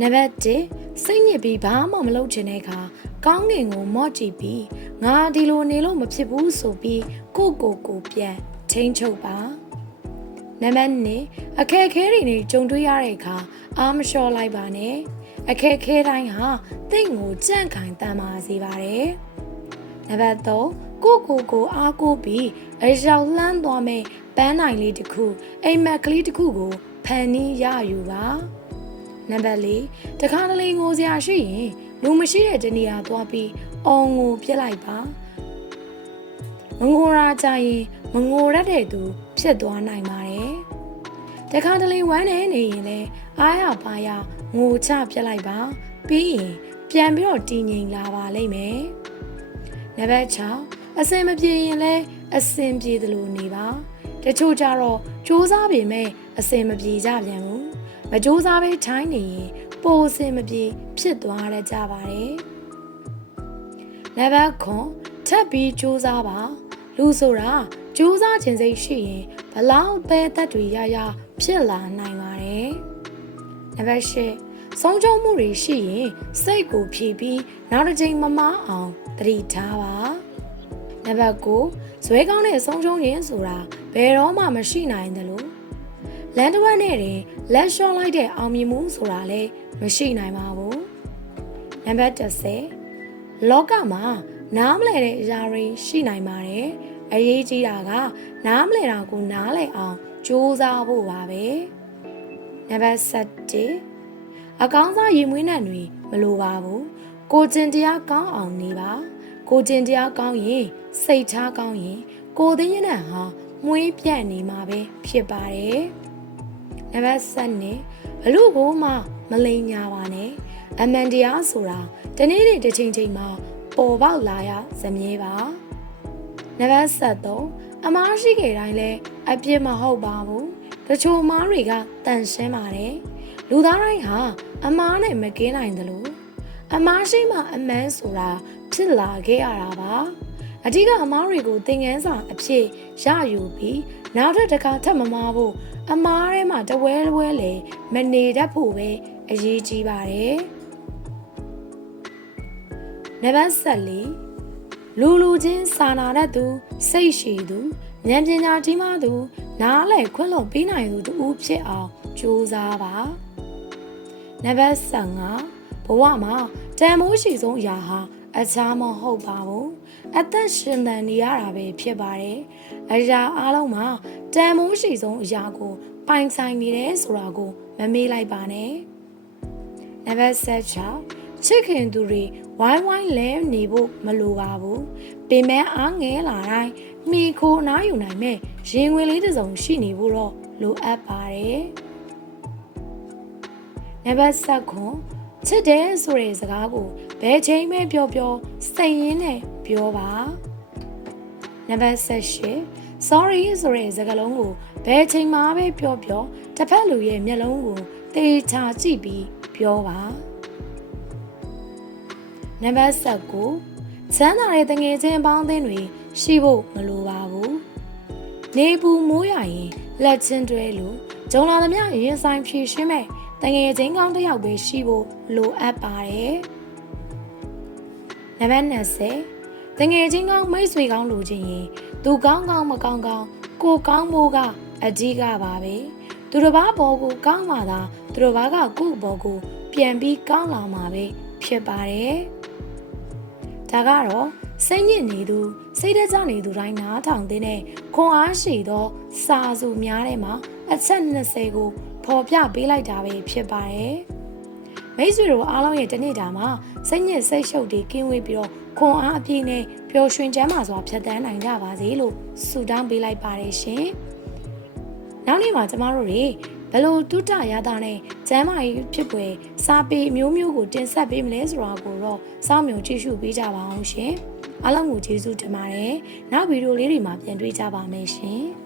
နံပါတ်1စိတ်ညစ်ပြီးဘာမှမလုပ်ချင်တဲ့အခါကောင်းကင်ကိုမော့ကြည့်ပြီးငါဒီလိုနေလို့မဖြစ်ဘူးဆိုပြီးကိုယ့်ကိုယ်ကိုပြန်ထိန်းချုပ်ပါနံပါတ်2အခက်အခဲတွေနဲ့ကြုံတွေ့ရတဲ့အခါအားမလျှော့လိုက်ပါနဲ့အခက်အခဲတိုင်းဟာတင့်ကိုကြန့်ခိုင်တမ်းပါစေပါတယ်နံပါတ်3ကိုယ့်ကိုယ်ကိုအားကိုးပြီးအရောက်လှမ်းသွားမဲ့ပန်းနိုင်လေးတစ်ခုအိမ်မက်ကလေးတစ်ခုကိုဖန်နီးရယူပါ နံပါတ်4တခါတလေငိုစရာရှိရင်လူမရှိတဲ့တနေရာသွားပြီးအော်ငိုပြစ်လိုက်ပါမငိုရာကြရင်မငိုရတဲ့သူဖြစ်သွားနိုင်ပါတယ်တခါတလေဝမ်းနေနေရင်လည်းအားရပါရငိုချပြစ်လိုက်ပါပြီးရင်ပြန်ပြီးတော့တည်ငြိမ်လာပါလိမ့်မယ်နံပါတ်6အစင်မပြေရင်လည်းအစင်ပြေသလိုနေပါတချို့ကြတော့စူးစမ်းပေမဲ့အစင်မပြေကြပြန်ဘူး မစူးစမ်းပဲထိုင်းနေရင်ပိုအစင်မပြေဖြစ်သွားရကြပါတယ်နံပါတ်9ထပ်ပြီးစူးစမ်းပါလူဆိုတာစူးစမ်းခြင်းစိတ်ရှိရင်ဘလောက်ပဲတက်တွေရရဖြစ်လာနိုင်ပါတယ်နံပါတ်10ဆုံးချုံမှုတွေရှိရင်စိတ်ကိုဖြည့်ပြီးနောက်တစ်ချိန်မမအောင်သတိထားပါနံပါတ်9ဇွဲကောင်းတဲ့ဆုံးချုံရင်ဆိုတာဘယ်တော့မှမရှိနိုင်တယ်လို့ လန်တဝက်နဲ့တင်လက်လျှော့လိုက်တဲ့အောင်မြင်မှုဆိုတာလည်းမရှိနိုင်ပါဘူးနံပါတ်10လောကမှာနားမလဲတဲ့အရာတွေရှိနိုင်ပါတယ်အရေးကြီးတာက နားမလဲတာကိုနားလဲအောင်ကြိုးစားဖို့ပါပဲနံပါတ်7အကောင်းစားရင်မွေးနှံတွေမလိုပါဘူးကိုကျင်တရားကောင်းအောင်နေပါကိုကျင်တရားကောင်းရင်စိတ်ထားကောင်းရင်ကိုသိရင်နဲ့ဟာမွေးပြန့်နေမှာပဲဖြစ်ပါတယ် နံပါတ်7ဘလူကိုမှမလိန်ညာပါနဲ့အမှန်တရားဆိုတာတနေ့နေ့တစ်ချိန်ချိန်မှာပေါ်ပေါက်လာရဇမြဲပါနံပါတ်73အမားရှိခဲ့တိုင်းလဲအပြစ်မဟုတ်ပါဘူးတချို့အမားတွေကတန်ရှင်းပါတယ်လူသားတိုင်းဟာအမားနဲ့မကင်းနိုင်တယ်လို့အမားရှိမှအမှန်ဆိုတာဖြစ်လာခဲ့ရတာပါ အဓိကအမားတွေကိုသင်ငန်းစာအဖြစ်ရယူပြီးနောက်ထပ်တစ်ခါထပ်မမားဖို့အမားထဲမှာတဝဲတဝဲလေမနေတတ်ဖို့ပဲအရေးကြီးပါတယ်နံပါတ်14လူလူချင်းစာနာတတ်သူ စိတ်ရှိသူဉာဏ်ပညာကြီးမားသူ နားလည်ခွင့်လွန်ပေးနိုင်သူတူဖြစ်အောင်ကြိုးစားပါနံပါတ်15ဘဝမှာတန်မိုးရှိဆုံးအရာဟာ အခြားမဟုတ်ပါဘူးအသက်ရှင်သန်နေရတာပဲဖြစ်ပါတယ်အရာအလုံးမှာတန်မိုးရှိဆုံးအရာကို ပိုင်ဆိုင်နေတယ်ဆိုတာကိုမမေ့လိုက်ပါနဲ့နံပါတ်16ချစ်ခင်သူတွေဝိုင်းဝိုင်းလဲနေဖို့မလိုပါဘူးပင်မဲအားငဲလာတိုင်းမိခိုအနားယူနိုင်မဲ့ရင်ဝင်လေးတစ်စုံရှိနေဖို့တော့လိုအပ်ပါတယ်နံပါတ်7 ချစ်တယ်ဆိုတဲ့စကားကိုဘယ်ချိန်မှပြောပြောစိတ်ရင်းနဲ့ပြောပါနံပါတ်8 sorry ဆိုတဲ့စကားလုံးကိုဘယ်ချိန်မှပဲပြောပြောတစ်ဖက်လူရဲ့မျက်လုံးကိုသေချာကြည့်ပြီးပြောပါနံပါတ်9ချမ်းသာတဲ့တငယ်ချင်းအပေါင်းအသင်းတွေရှိဖို့မလိုပါဘူးနေပူမိုးရရင်လက်ချင်းတွဲလို့ဂျုံလာသမျှရင်ဆိုင်ဖြည့်ရှင်းမဲ့ တငယ်ချင်းကောင်းတစ်ယောက်ပဲရှိဖို့လိုအပ်ပါတယ်နံပါတ်20တငယ်ချင်းကောင်းမိတ်ဆွေကောင်းလိုချင်ရင်သူကောင်းကောင်းမကောင်းကောင်းကိုကောင်းဖို့ကအကြီးကပါပဲသူတစ်ပါးဘောကိုကောင်းမှသာသူတစ်ပါးကကို့ဘောကိုပြန်ပြီးကောင်းလာမှာပဲဖြစ်ပါတယ်ဒါကတော့စိတ်ညစ်နေသူစိတ်တကြနေသူတိုင်းနားထောင်တဲ့ခွန်အားရှိသော စာစုများထဲမှာအချက်20ကို ဖော်ပြပေးလိုက်တာပဲဖြစ်ပါတယ်မိတ်ဆွေတို့အားလုံးရဲ့တနေ့တာမှာစိတ်ညစ်စိတ်ရှုပ်တွေကင်းဝေးပြီးတော့ခွန်အားအပြည့်နဲ့ပျော်ရွှင်ချမ်းသာစွာဖြတ်သန်းနိုင်ကြပါစေလို့ဆုတောင်းပေးလိုက်ပါတယ်ရှင်နောက်နေ့မှာကျမတို့တွေဘယ်လိုတုတရတာနဲ့ကျမ်းမာရေးဖြစ်ပွဲစာပေမျိုးမျိုးကိုတင်ဆက်ပေးမလဲဆိုတာကိုတော့စောင့်မျှော်ကြည့်ရှုပေးကြပါအောင်ရှင်အားလုံးကိုကျေးဇူးတင်ပါတယ်နောက်ဗီဒီယိုလေးတွေမှာပြန်တွေ့ကြပါမယ်ရှင်